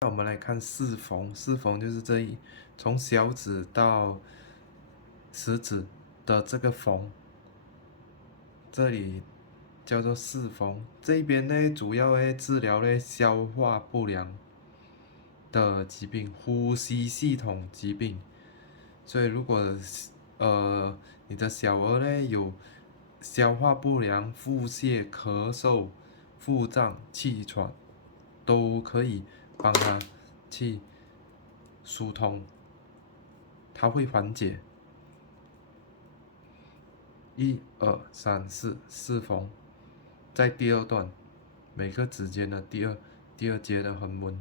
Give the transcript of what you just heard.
那我们来看四缝，四缝就是从小指到食指的这个缝，这里叫做四缝。这边呢，主要治疗消化不良的疾病、呼吸系统疾病。所以如果你的小儿有消化不良、腹泻、咳嗽、腹胀、气喘，都可以帮他去疏通，它会缓解。一二三四，四缝，在第二段，每个指尖的第二节的横纹。